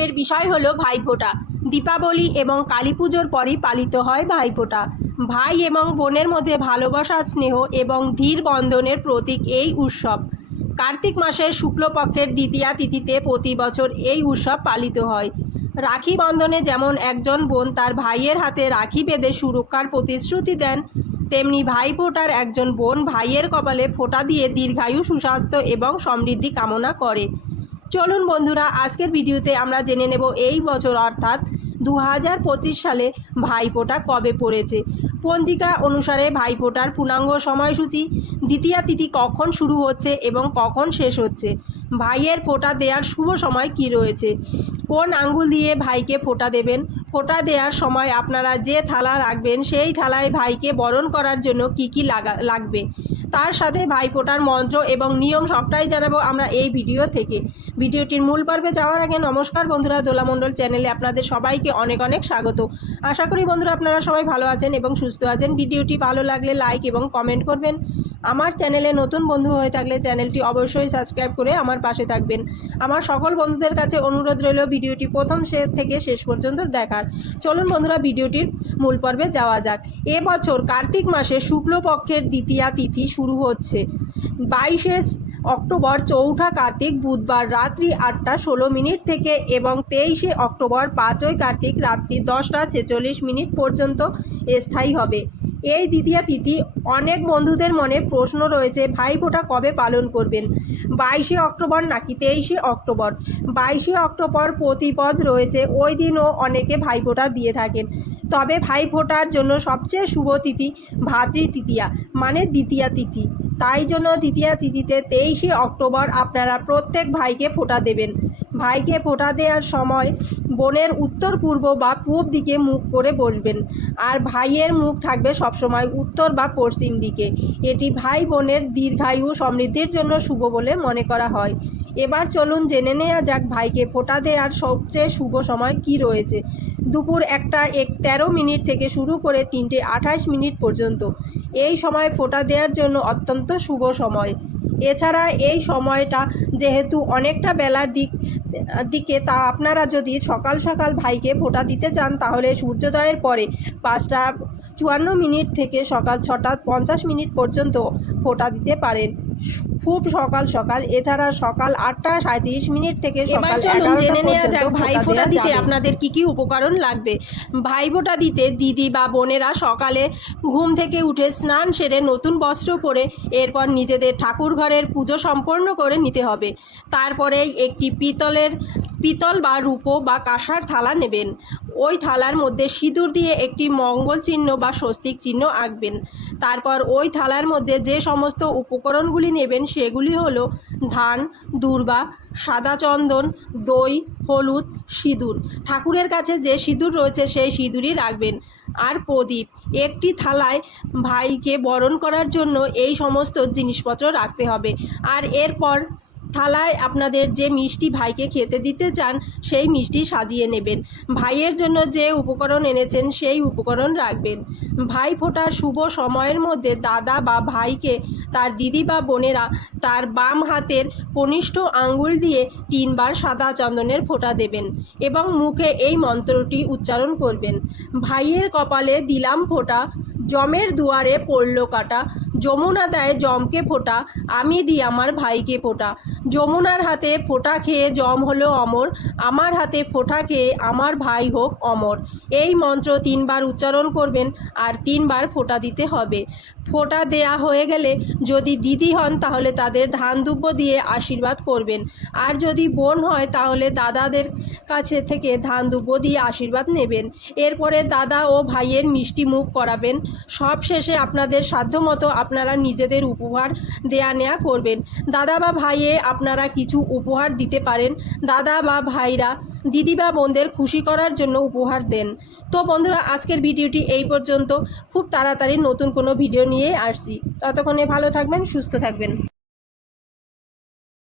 আজকের বিষয় হলো ভাইফোঁটা। দীপাবলি এবং কালী পুজোর পরই পালিত হয় ভাইফোঁটা। ভাই এবং বোনের মধ্যে ভালোবাসা, স্নেহ এবং ধীর বন্ধনের প্রতীক এই উৎসব। কার্তিক মাসের শুক্লপক্ষের দ্বিতীয়া তিথিতে প্রতি বছর এই উৎসব পালিত হয়। রাখি বন্ধনে যেমন একজন বোন তার ভাইয়ের হাতে রাখি বেঁধে সুরক্ষার প্রতিশ্রুতি দেন, তেমনি ভাইফোঁটার একজন বোন ভাইয়ের কপালে ফোঁটা দিয়ে দীর্ঘায়ু, সুস্বাস্থ্য এবং সমৃদ্ধি কামনা করে। চলুন বন্ধুরা, আজকের ভিডিওতে আমরা জেনে নেব এই বছর অর্থাৎ 2025 সালে ভাইফোঁটা কবে পড়েছে, পঞ্জিকা অনুসারে ভাইফোঁটার পূর্ণাঙ্গ সময়সূচি, দ্বিতীয়া তিথি কখন শুরু হচ্ছে এবং কখন শেষ হচ্ছে, ভাইয়ের ফোঁটা দেওয়ার শুভ সময় কি রয়েছে, কোন আঙ্গুল দিয়ে ভাইকে ফোঁটা দেবেন, ফোঁটা দেওয়ার সময় আপনারা যে থালা রাখবেন সেই থালায় ভাইকে বরণ করার জন্য কি কি লাগবে, তার সাথে ভাইফোঁটার মন্ত্র এবং নিয়ম সবটাই জানাবো আমরা এই ভিডিও থেকে। ভিডিওটির মূল পর্বে যাওয়ার আগে নমস্কার বন্ধুরা, দোলামণ্ডল চ্যানেলে আপনাদের সবাইকে অনেক অনেক স্বাগত। আশা করি বন্ধুরা আপনারা সবাই ভালো আছেন এবং সুস্থ আছেন। ভিডিওটি ভালো লাগলে লাইক এবং কমেন্ট করবেন। আমার চ্যানেলে নতুন বন্ধু হয়ে থাকলে চ্যানেলটি অবশ্যই সাবস্ক্রাইব করে আমার পাশে থাকবেন। আমার সকল বন্ধুদের কাছে অনুরোধ রইল ভিডিওটি প্রথম থেকে শেষ পর্যন্ত দেখার। চলুন বন্ধুরা, ভিডিওটির মূল পর্বে যাওয়া যাক। এবছর কার্তিক মাসে শুক্লপক্ষের দ্বিতীয়া তিথি শুরু হচ্ছে 22শে অক্টোবর, চৌঠা কার্তিক বুধবার রাত্রি 8টা 16 থেকে এবং 23শে অক্টোবর 5ই কার্তিক রাত্রি 10টা 46 পর্যন্ত স্থায়ী হবে। এই দ্বিতীয়া তিথি অনেক বন্ধুদের মনে প্রশ্ন রয়েছে, ভাইফোঁটা কবে পালন করবেন, 22শে অক্টোবর নাকি 23শে অক্টোবর। 22শে অক্টোবর প্রতিপদ রয়েছে, ওই দিনও অনেকে ভাইফোঁটা দিয়ে থাকেন। তবে ভাইফোঁটার জন্য সবচেয়ে শুভ তিথি ভাতৃতৃতীয়া মানে দ্বিতীয়া তিথি। তাই জন্য দ্বিতীয়া তিথিতে 23শে অক্টোবর আপনারা প্রত্যেক ভাইকে ফোঁটা দেবেন। ভাইকে ফোঁটা দেওয়ার সময় বোনের উত্তর পূর্ব বা পূব দিকে মুখ করে বসবেন, আর ভাইয়ের মুখ থাকবে সবসময় উত্তর বা পশ্চিম দিকে। এটি ভাই বোনের দীর্ঘায়ু সমৃদ্ধির জন্য শুভ বলে মনে করা হয়। এবার চলুন জেনে নেওয়া যাক ভাইকে ফোঁটা দেওয়ার সবচেয়ে শুভ সময় কি রয়েছে। দুপুর 1টা 13 থেকে শুরু করে 3টে 28 পর্যন্ত এই সময় ফোঁটা দেওয়ার জন্য অত্যন্ত শুভ সময়। এছাড়া এই সময়টা যেহেতু অনেকটা বেলার দিকে, তা আপনারা যদি সকাল সকাল ভাইকে ফোঁটা দিতে চান তাহলে সূর্যোদয়ের পরে 5টা 54 থেকে সকাল 6টা 50 পর্যন্ত ফোঁটা দিতে পারেন, খুব সকাল সকাল। এছাড়া সকাল 8টা 37 থেকে সকাল 11টা পর্যন্ত ভাইফোঁটা দিতে আপনাদের কি কি উপকরণ লাগবে। ভাইফোঁটা দিতে দিদি বা বোনেরা সকালে ঘুম থেকে উঠে স্নান সেরে নতুন বস্ত্র পরে এরপর নিজেদের ঠাকুর ঘরের পুজো সম্পন্ন করে নিতে হবে। তারপরে একটি পিতল বা রূপো বা কাঁসার থালা নেবেন। ওই থালার মধ্যে সিঁদুর দিয়ে একটি মঙ্গল চিহ্ন বা স্বস্তিক চিহ্ন আঁকবেন। তারপর ওই থালার মধ্যে যে সমস্ত উপকরণগুলি নেবেন সেগুলি হলো ধান, দূর্বা, সাদা চন্দন, দই, হলুদ, সিঁদুর। ঠাকুরের কাছে যে সিঁদুর রয়েছে সেই সিঁদুরই রাখবেন, আর প্রদীপ। একটি থালায় ভাইকে বরণ করার জন্য এই সমস্ত জিনিসপত্র রাখতে হবে। আর এরপর থালায় আপনাদের যে মিষ্টি ভাইকে খেতে দিতে চান সেই মিষ্টি সাজিয়ে নেবেন। ভাইয়ের জন্য যে উপকরণ এনেছেন সেই উপকরণ রাখবেন। ভাইফোঁটার শুভ সময়ের মধ্যে দাদা বা ভাইকে তার দিদি বা বোনেরা তার বাম হাতের কনিষ্ঠ আঙ্গুল দিয়ে 3বার সাদা চন্দনের ফোঁটা দেবেন এবং মুখে এই মন্ত্রটি উচ্চারণ করবেন। ভাইয়ের কপালে দিলাম ফোঁটা, জমের দুয়ারে পড়ল কাটা, যমুনা দেয় জমকে ফোঁটা, আমি দিই আমার ভাইকে ফোঁটা। যমুনার হাতে ফোঁটা খেয়ে জম হলো অমর, আমার হাতে ফোঁটা খেয়ে আমার ভাই হোক অমর। এই মন্ত্র 3বার উচ্চারণ করবেন আর 3বার ফোঁটা দিতে হবে। ফোঁটা দেয়া হয়ে গেলে যদি দিদি হন তাহলে তাদের ধান দুব্য দিয়ে আশীর্বাদ করবেন, আর যদি বোন হয় তাহলে দাদাদের কাছে থেকে ধান দুব্য দিয়ে আশীর্বাদ নেবেন। এরপরে দাদা ও ভাইয়ের মিষ্টি মুখ করাবেন। সব শেষে আপনাদের সাধ্যমতো আপনারা নিজেদের উপহার দেয়া নেয়া করবেন। দাদা বা ভাইয়ে আপনারা কিছু উপহার দিতে পারেন। দাদা বা ভাইরা দিদি বা বোনদের খুশি করার জন্য উপহার দেন। তো বন্ধুরা, আজকের ভিডিওটি এই পর্যন্ত। খুব তাড়াতাড়ি নতুন কোনো ভিডিও নিয়ে আসছি। ততক্ষণে ভালো থাকবেন, সুস্থ থাকবেন।